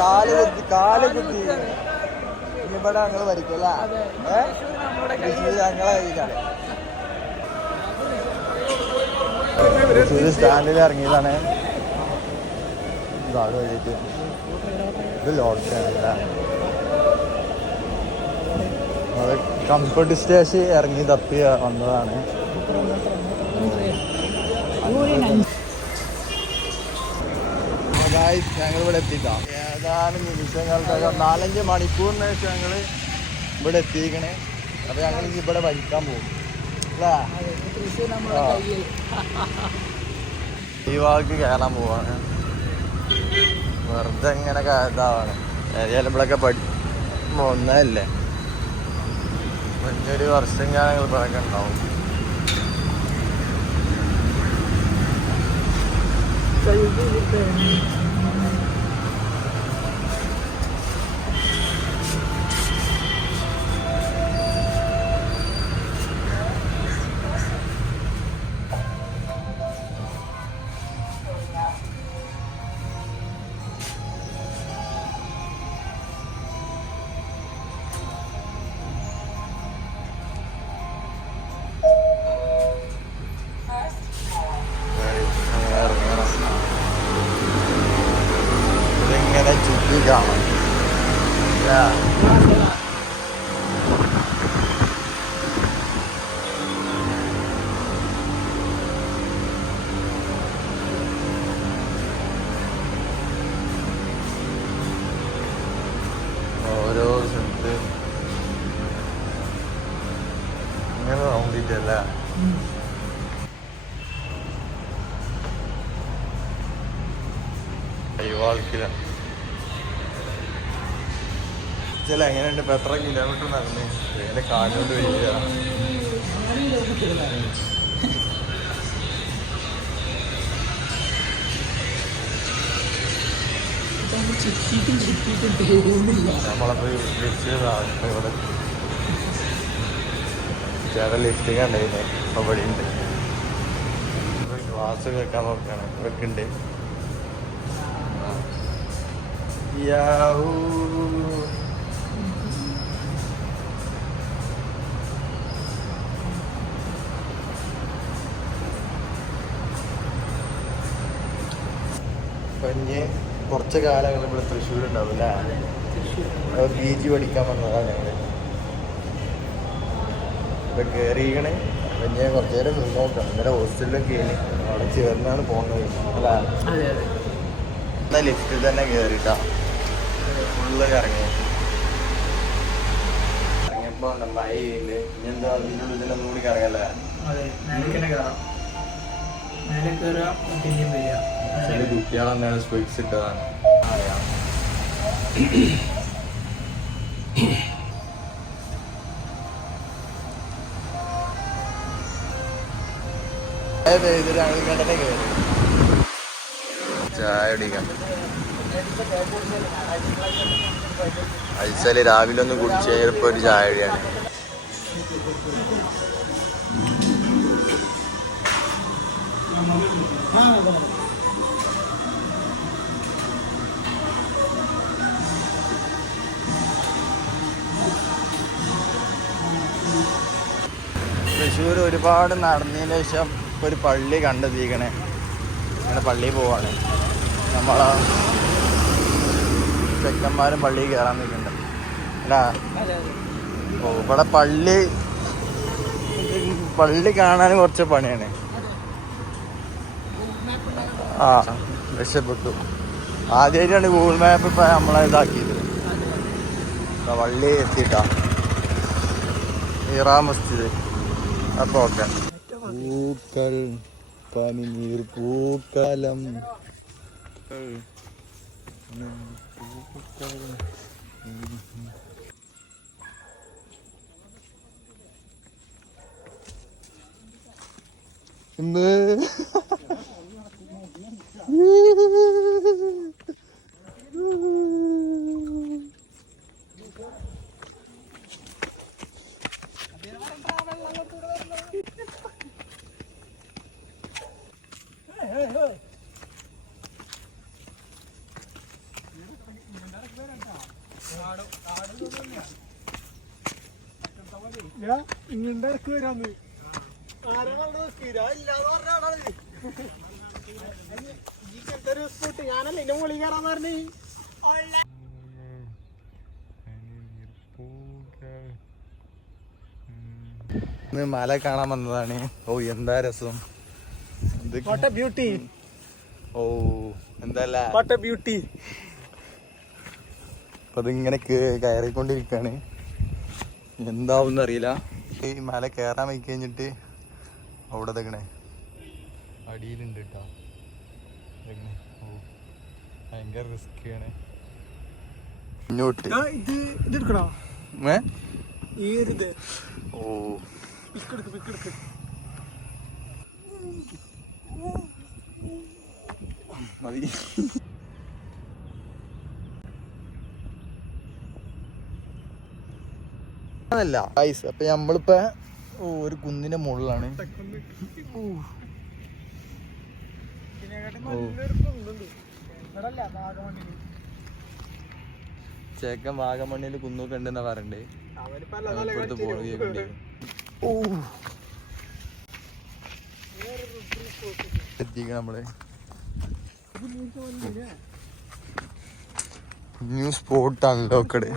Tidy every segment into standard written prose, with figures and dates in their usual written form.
കാല് കുത്തി ഇവിടെ ഞങ്ങൾ ഭരിക്കല്ല. ഞങ്ങളെ കയ്യിലാണ്. സ്റ്റാൻഡിൽ ഇറങ്ങിയതാണ്. ഇത് ലോഡ്ജാണല്ല, അത് കംഫർട്ട് സ്റ്റേഷൻ ഇറങ്ങി തപ്പി വന്നതാണ്. ഞങ്ങൾ ഇവിടെ എത്തിയിട്ടാ. ഏതാനും നിമിഷങ്ങൾക്കകം 4-5 മണിക്കൂറിന് ശേഷം ഞങ്ങൾ ഇവിടെ എത്തിക്കണേ. അപ്പൊ ഞങ്ങൾ ഇനി ഇവിടെ വലിക്കാൻ പോകും. ഈ വാക്ക് കയറാൻ പോവാണ്. വെറുതെ ഇങ്ങനെ ഇതാവാണ്. ഏതായാലും ഇവിടെയൊക്കെ ഒന്നല്ലേ, മുന്നൊരു വർഷം ഞങ്ങൾ ഇവിടെയൊക്കെ ഉണ്ടാവും. ഇതിങ്ങനെ ചുറ്റി കാണാം. ഓരോ സ്ഥലത്ത് ഇങ്ങനെ തോന്നിട്ടല്ല. ചില എങ്ങനെയുണ്ട്? ഇപ്പൊ എത്ര കിലോമീറ്റർ നടന്ന് എന്റെ കാലുകൊണ്ട് വരിക. നമ്മളപ്പോ ഇവിടെ ചില ലിഫ്റ്റിംഗ് ഉണ്ടായിരുന്നേ. അപ്പൊ ഇവിടെ ഉണ്ട്. ഗ്ലാസ് വെക്കാൻ നോക്കാണ്. ഇതൊക്കെ ഉണ്ട്. യാഹൂ. ഇനി കുറച്ച് കാലങ്ങൾ ഇവിടെ തൃശ്ശൂർ ഉണ്ടാവും അല്ലേ? PG പഠിക്കാൻ വന്നതാണ് ഞങ്ങള്. ഇപ്പൊ കയറിയിക്കണേ. അപ്പൊ ഞാൻ കുറച്ചു നേരം നിന്ന് നോക്കാം. ഇന്നലെ ഹോസ്റ്റലിലൊക്കെ അവിടെ ചേർന്നാണ് പോകുന്നത് അല്ലേ? എന്നാ ലിഫ്റ്റിൽ തന്നെ കയറിട്ടാ ഫുള്ള് ഇറങ്ങി. ഇറങ്ങിയപ്പോ മഴ ഇനി എന്താ അതിൻ്റെ ഉള്ളിൽ ഇതിനൊന്നും കൂടി കറങ്ങല്ലേ? കുട്ടികളെന്നാണ് സ്പെക്സ് ഇട്ടതാണ്. കണ്ടനെ കയറി ചായ കുടിക്കാം. അയച്ചാല് രാവിലെ ഒന്ന് കുടിച്ച് കഴിഞ്ഞപ്പോ ഒരു ചായ കുടിയാണ്. തൃശ്ശൂർ ഒരുപാട് നടന്നതിന് ശേഷം ഇപ്പോൾ ഒരു പള്ളി കണ്ടെത്തിക്കണേ. അങ്ങനെ പള്ളിയിൽ പോവാണ്. നമ്മളെ ചെക്കന്മാരും പള്ളിയിൽ കയറാൻ നിൽക്കുന്നുണ്ട് അല്ലേ? ഓ, ഇവിടെ പള്ളി കാണാൻ കുറച്ച് പണിയാണ്. ആ, രക്ഷപ്പെട്ടു. ആദ്യമായിട്ടാണ് ഗൂഗിൾ മാപ്പ് ഇപ്പം നമ്മളെ ഇതാക്കിയത്. പള്ളി എത്തിയിട്ടാ ഇറാ മസ്ജിദ്. അപ്പൊ ഓക്കെ. പൂക്കൾ, പനിനീർ പൂക്കാലം. ഇങ്ങോട്ട് ഇറക്കി വരാന്ന് ഞാനല്ലേ എന്റെ മുകളിൽ കയറാന്ന് പറഞ്ഞേ. മല കാണാൻ വന്നതാണ്. ഓ എന്താ രസം, ബ്യൂട്ടി. ഓ എന്തല്ല ബ്യൂട്ടി. അപ്പൊ അതിങ്ങനെ കയറിക്കൊണ്ടിരിക്കാണ്, എന്താവും അറിയില്ല. ഈ മല കയറാൻ വയ്ക്കി കഴിഞ്ഞിട്ട് അവിടെ തെക്കണേ അടിയിലുണ്ട് കേട്ടോ. ഓ ഭയങ്കര റിസ്ക്കാണ്. ഇങ്ങോട്ട് ഓ മതി. അതല്ല ഗൈസ്, അപ്പൊ നമ്മളിപ്പോ ഒരു കുന്നിന്റെ മുകളിലാണ്. ചേക്കൻ വാഗമണ്ണില് കുന്നൊക്കെ ഉണ്ടെന്നാ പറയണ്ടേ. എത്തിക്കണം നമ്മള്. New spot unlocked.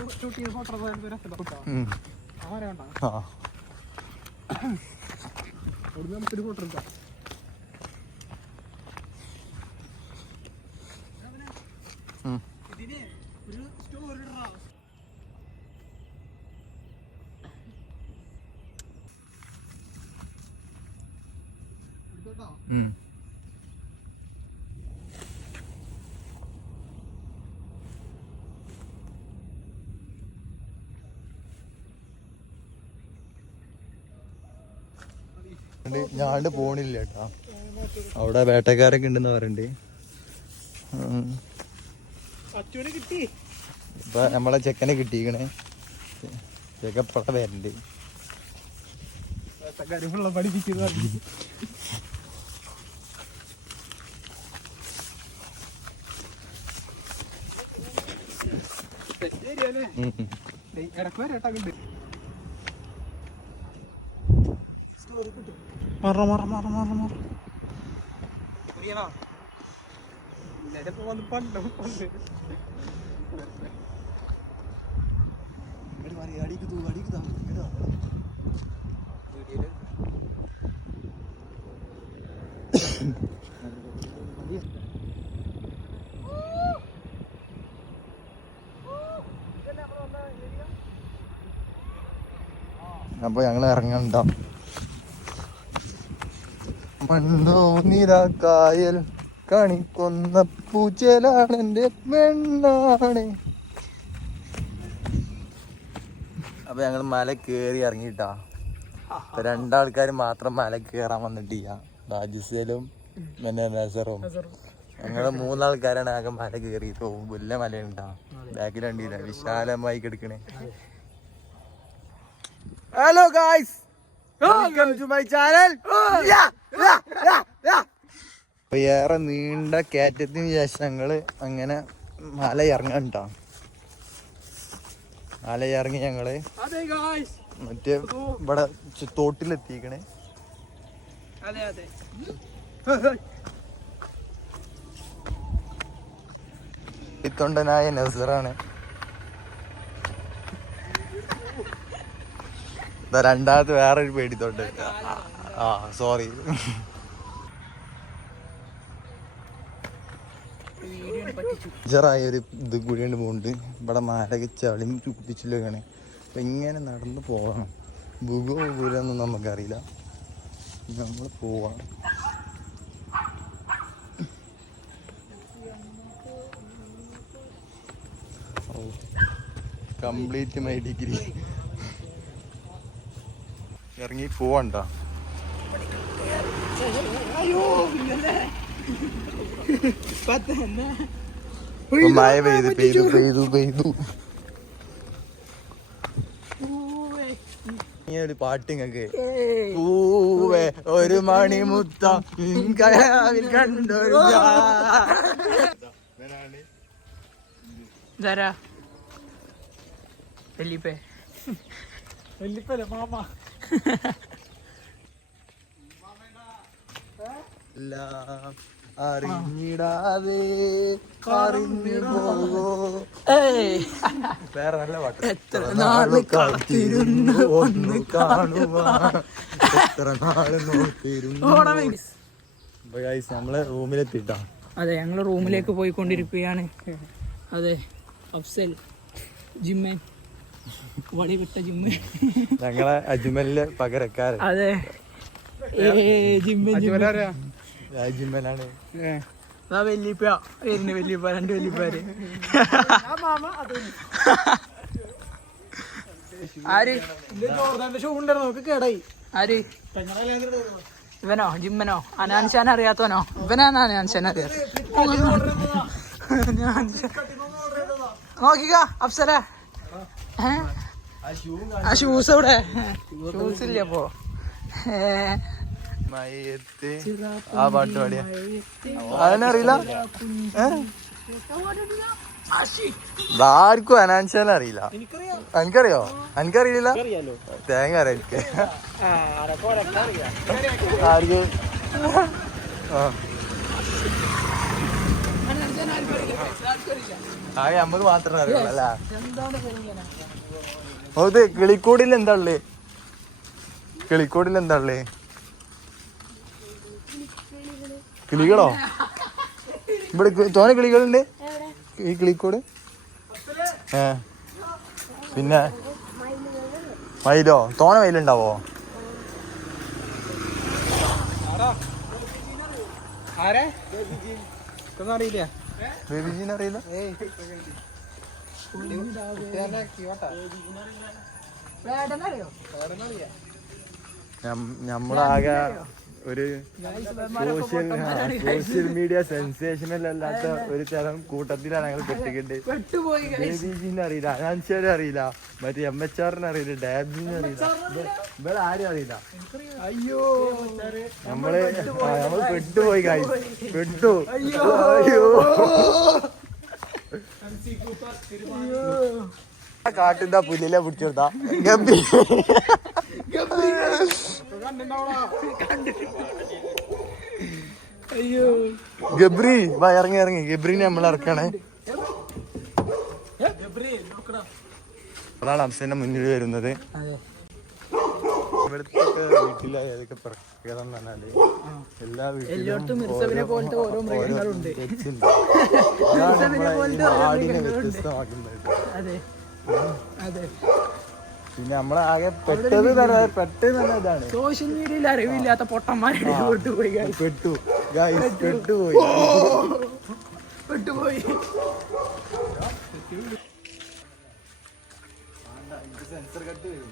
ഞാണ്ട് പോണില്ല കേട്ടാ, അവിടെ വേട്ടക്കാരൊക്കെ ഉണ്ടെന്ന് പറയണ്ടേ. ഇപ്പൊ നമ്മളെ ചെക്കനെ കിട്ടിക്കണേ. ചെക്കപ്പട വരണ്ട്. അപ്പൊ ഞങ്ങള് ഇറങ്ങണ്ട. മണ്ണോ നിരാക്കായൽ കണിക്കൊന്ന പൂച്ചലാണ് എന്റെ പെണ്ണാണ്. അപ്പൊ ഞങ്ങള് മല കേറി ഇറങ്ങിട്ടാ. രണ്ടാൾക്കാർ മാത്രം മല കയറാൻ വന്നിട്ടില്ല, രാജസേലും പിന്നെ നസറും. ഞങ്ങള് മൂന്നാൾക്കാരാണ് ആകെ മല കയറിയിട്ട്. വലിയ മലയുണ്ടാ, ബാക്കിൽ കണ്ടില്ല, വിശാലമായി കിടക്കണേ. Hello guys, welcome to my channel. ഏറെ നീണ്ട കയറ്റത്തിന് ശേഷം ഞങ്ങള് അങ്ങനെ മല ഇറങ്ങണ്ട. മല ഇറങ്ങി ഞങ്ങള് മറ്റേ ഇവിടെ തോട്ടിലെത്തിക്കണേ. തൊണ്ടനായ നസറാണ്. രണ്ടാമത് വേറൊരു പേടിത്തൊണ്ട്. ആ സോറി. ഒരു ഇത് കൂടിയുണ്ട് പോകുന്നുണ്ട്. ഇവിടെ മാലക ചളിയും ചുപ്പിച്ചിലൊക്കെയാണ്. അപ്പൊ ഇങ്ങനെ നടന്ന് പോകണം. ഭൂഗോളൊന്നും നമുക്കറിയില്ല, നമ്മൾ പോവാം. Complete my degree. ഇറങ്ങി പോവണ്ട. മഴ പെയ്തു പെയ്തു പെയ്തു പെയ്തു. ഒരു പാട്ട് ഇങ്ങക്ക്. പൂവേ ഒരു മണിമുത്തം കണ്ടൊരു വെല്ലിപ്പേ വല്യപ്പല്ലേ മാമ എല്ലാം അറിഞ്ഞിടാതെ അറിഞ്ഞു പോകോ. വേറെ നല്ല പാട്ട്. എത്ര നാള് കാത്തിരുന്നു ഒന്ന് കാണുവാൻ, എത്ര നാള് നോക്കിയിരുന്നു. അപ്പൊ ഗൈസ് നമ്മള് റൂമിലെത്തിട്ടാ. അതെ, ഞങ്ങൾ റൂമിലേക്ക് പോയിക്കൊണ്ടിരിക്കുകയാണ്. അതെ, അഫ്സൽ ജിമ്മൻ, വടി വിട്ട ജിമ്മൻ, ഞങ്ങളെ അജ്മലിന്റെ പകരക്കാരൻ. അതെ ജിമ്മൻ ജിമ്മലാണ്. വെല്ലിപ്പ വരുന്നു, വെല്ലിപ്പ, 2 വെല്ലിപ്പാര്. ആര് ഷൂ ഉണ്ടായിരുന്നു നോക്ക് കേടായി. ആര് ഇവനോ ജിമ്മനോ? അനാൻഷാൻ അറിയാത്തവനോ? ഇവനാണ് അനാൻഷാൻ അറിയാത്ത. നോക്കിക്ക അഫ്സല, ആ ഷൂസ് എവിടെ? ഷൂസ് ഇല്ല അപ്പോ. മയത്ത് ആ പാട്ട് പാടിയ അതിനറിയില്ല. ആർക്കും അനാൻഷാൻ അറിയില്ല. എനിക്കറിയോ? എനിക്കറിയില്ല. തേങ്ങ അറിയാം എനിക്ക്. ആർക്ക്? ആകെ നമുക്ക് മാത്രമേ അറിയുള്ളൂ അല്ല. അത് കിളിക്കൂടിൽ എന്താ ഉള്ളേ? കിളിക്കൂടിൽ എന്താ ഉള്ളേ? കിളികളോ? ഇവിടെ തോനെ കിളികളുണ്ട് ഈ കിളിക്കൂട്. പിന്നെ മയിലോ? തോനെ മയിലുണ്ടാവോ? അറിയില്ല. ബേബിജീനെ അറിയില്ല. നമ്മളാകെ ഒരു സോഷ്യൽ മീഡിയ സെൻസേഷനൽ അല്ലാത്ത ഒരു തരം കൂട്ടത്തിലാണ് ഞങ്ങൾ പെട്ടിട്ടുണ്ട്. ബേബിജീനെ അറിയില്ല, അനാൻഷാനെ അറിയില്ല, മറ്റേ MHR അറിയില്ല, ഡാബിനെ അറിയില്ല, ഇവിടെ ആരും അറിയില്ല. അയ്യോ നമ്മള് പെട്ടുപോയി കാര്യം പെട്ടു. അയ്യോ കാട്ടിന്താ പുല്ലിലെ പിടിച്ചെടുത്താ അയ്യോ ഗബ്രി വാ, ഇറങ്ങി ഇറങ്ങി. ഗബ്രീനെ നമ്മൾ ഇറക്കണേ. അതാണ് അംസന്റെ മുന്നിൽ വരുന്നത്. ഇവിടുത്തെ വീട്ടിലെ ഏതൊക്കെ പ്രത്യേകത എന്ന് പറഞ്ഞാല് എല്ലാ എല്ലായിടത്തും മിർസവിനെ പോലത്തെ ഓരോ മൃഗങ്ങളുണ്ട്. നാടിനെ വ്യത്യസ്തമാക്കുന്നത്. അതെ അതെ. പിന്നെ നമ്മളാകെ പെട്ടെന്ന് പെട്ടെന്ന് ഇതാണ് സോഷ്യൽ മീഡിയയിൽ അറിവില്ലാത്ത പൊട്ടന്മാരുടെ പെട്ടുപോയി പെട്ടുപോയി. സെൻസർ കട്ട് വരും.